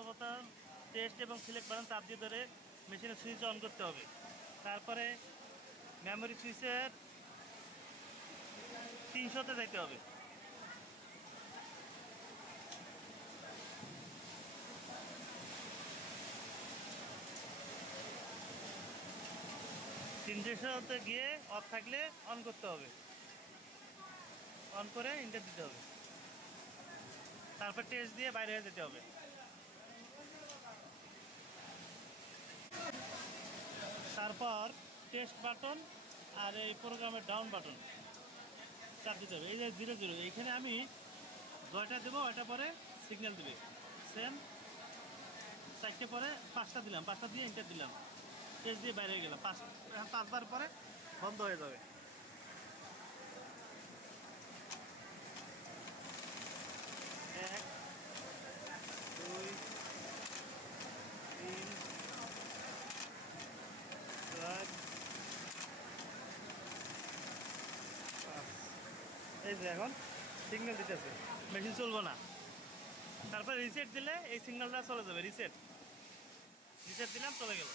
সর্বপ্রথম টেস্ট এবং select button চাপ দিয়ে ধরে মেশিনের সুইচ অন করতে হবে। তারপরে মেমোরি সুইচের 300-তে যাইতে হবে। তিনশোতে গিয়ে অফ থাকলে অন করতে হবে, অন করে ইন্টার দিতে হবে, তারপর টেস্ট দিয়ে বাইরে হয়ে যেতে হবে। তারপর টেস্ট বাটন আর এই প্রোগ্রামের ডাউন বাটন চাপ দিতে হবে। এই যে 0 এইখানে আমি জয়টা দেবো, ওইটা পরে সিগন্যাল দেবে সেম। 4টে পরে 5টা দিলাম, 5টা দিয়ে ইন্টার দিলাম, টেস্ট দিয়ে বাইরে হয়ে গেলাম। 5বার পরে বন্ধ হয়ে যাবে। 1 2 3 4 5। এই যে এখন সিগন্যাল দিতেছে, মেশিন চলবো না। তারপর রিসেট দিলে এই সিগন্যালটা চলে যাবে। রিসেট দিলাম, চলে গেল।